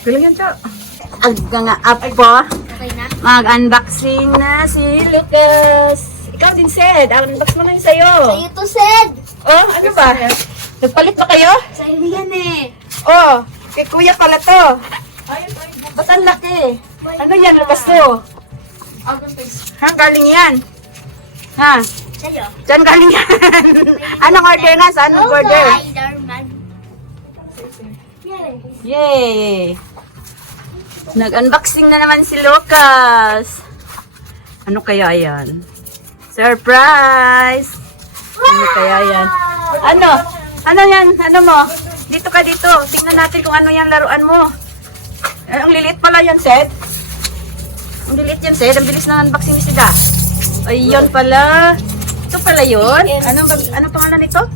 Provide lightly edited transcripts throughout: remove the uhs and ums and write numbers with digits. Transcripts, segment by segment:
Pilang yan, Cha. Agka nga apo. Okay na? Mag-unboxing na si Lucas. Ikaw din, Sed. Unbox mo na yung sa'yo. Sa'yo to, Sed! Oh, ano ba? Nagpalit ba kayo? Sa'yo yan eh. Oh, kay kuya pala to. Ba't ang laki? Ano yan, Lucas to? Ha, galing yan. Ha? Sa'yo. Diyan galing yan. Anong order nga? Saan ang order? Spider-Man. Yay! Nag-unboxing na naman si Lucas. Ano kaya yan? Surprise! Ano kaya yan? Ano? Ano yan? Ano mo? Dito ka dito. Tingnan natin kung ano yan laruan mo. Ang lilit pala yan, Sed. Ang lilit yan, Sed. Ang bilis ng unboxing ni Sida. Ayun pala. Ito pala yun. Anong pangalan nito?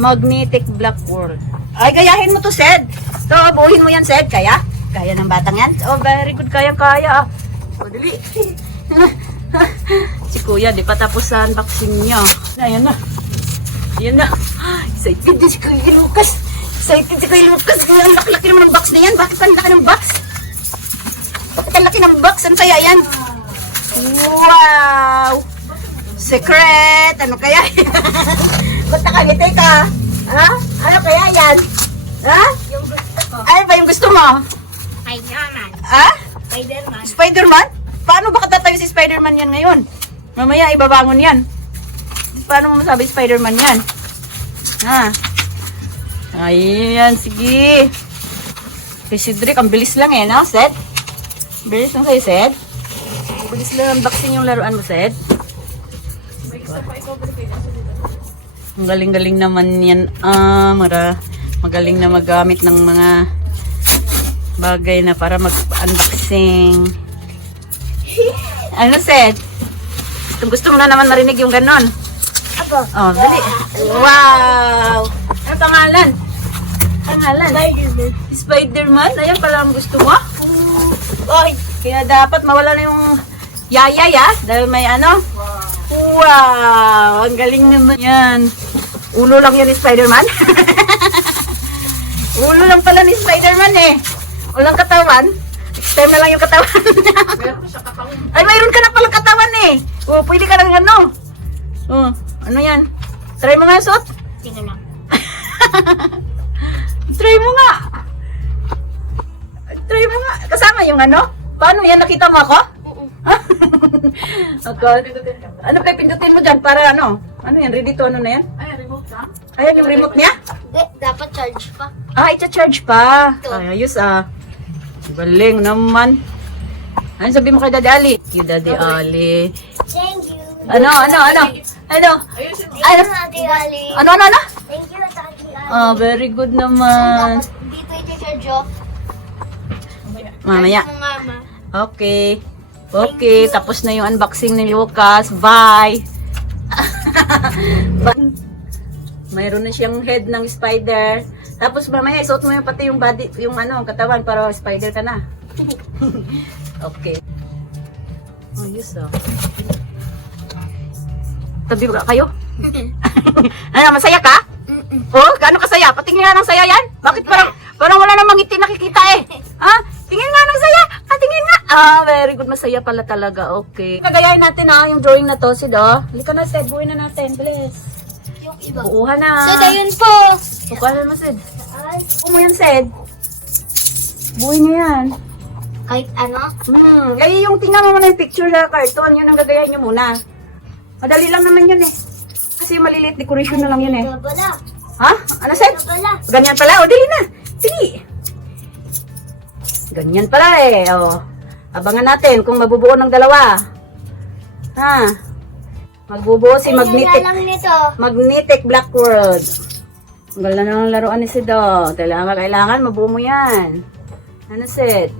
Magnetic Black World. Ay, gayahin mo to, Sed. Ito, buuhin mo yan, Sed. Kaya? Kaya ng batang yan? Oh, very good. Kaya. O, dali. Si Kuya, di pa tapos sa unboxing niya. Ayan na. Ayan na. Excited din si Kuya Lucas. Excited si Kuya Lucas. Ang laki-laki naman ng box na yan. Bakit ang laki ng box? Bakit ang laki ng box? Ano kaya yan? Wow! Secret! Ano kaya yan? Ba't nakangiti ka? Ha? Ano kaya yan? Ha? Yung gusto ko. Ano ba yung gusto mo? Spider-Man. Ha? Spider-Man. Spider-Man? Paano ba katatayo si Spider-Man yan ngayon? Mamaya ibabangon yan. Paano mo masabi Spider-Man yan? Ha? Ayan, sige. Kay Cedric, ang bilis lang eh, no, Sed? Bilis lang sa'yo, Sed? Bilis lang unboxing yung laruan mo, Sed? Ang galing-galing naman yan. Magaling na maggamit ng mga bagay na para mag-unboxing. Ano, Sed? Gusto mo na naman marinig yung ganon. Abo. Oh, dali. Wow! Ano pangalan? Pangalan? Spider-Man. Spider-Man? Ayan pala ang gusto mo? Oy, kaya dapat mawala na yung yayay, ah. Dahil may ano? Wow! Ang galing naman yan. Ulo lang yan ni Spider-Man. Ulo lang pala ni Spider-Man eh. Walang katawan. Next time na lang yung katawan. Ay, mayroon ka na palang katawan eh. Oh, pwede ka lang ano. Oh, ano yan? Try mo nga, Sot. Tingnan lang. Try mo nga. Try mo nga. Kasama yung ano? Paano yan? Nakita mo ako? Okay. Ano kaya pindutin mo dyan para ano? Ano yan? Ready to ano na yan? Ayan yung remote niya? Hindi, dapat charge pa. Ah, i-charge pa. Ito. Ay, ayos ah. Galing naman. Ano sabi mo kay Daddy Ali? Kay Daddy Ali. Thank you. Ano? Thank you, Ate Ali. Ano? Thank you, Ate Ali. Ah, very good naman. Dapat dito i-charge off. Mamaya. Ng mama. Okay. Okay, tapos na yung unboxing ni Lucas. Bye! Mayroon na siyang head ng spider. Tapos mamaya isuot mo yung pati yung body, yung ano, katawan para spider ka na. Okay. Ayos ah. Tabi ba kayo? Ano, masaya ka? Oh, gaano kasaya? Patingin nga ng saya yan? Bakit parang wala namang ngiti nakikita eh? Ha? Tingin nga ng saya. Tingin nga. Ah, very good. Masaya pala talaga. Okay. Gagayahin natin yung drawing na to, Sid, oh. Halika na, Sid. Buuin na natin. Bilis. Yung iba. Buuhan na. So, ayun po. Buuhan mo, Sid. Buo mo yan, Sid. Buuin nyo yan. Kahit ano? Ay, yung tingnan mo muna yung picture na carton. Yun ang gagayahin nyo muna. Madali lang naman yun eh. Kasi yung maliliit decoration na lang yun eh. Wala. Ha? Ano, Sid? Wala. Ganyan pala. O, dali na. Sige. Ganyan pala eh. O. Abangan natin kung mabubuo ng dalawa. Ha? Magbubuo si Magnetic. Lang nito. Magnetic Black World. Ang gala na ng laruan ni Sid. Kailangan mabuo mo yan. Ano, Sid?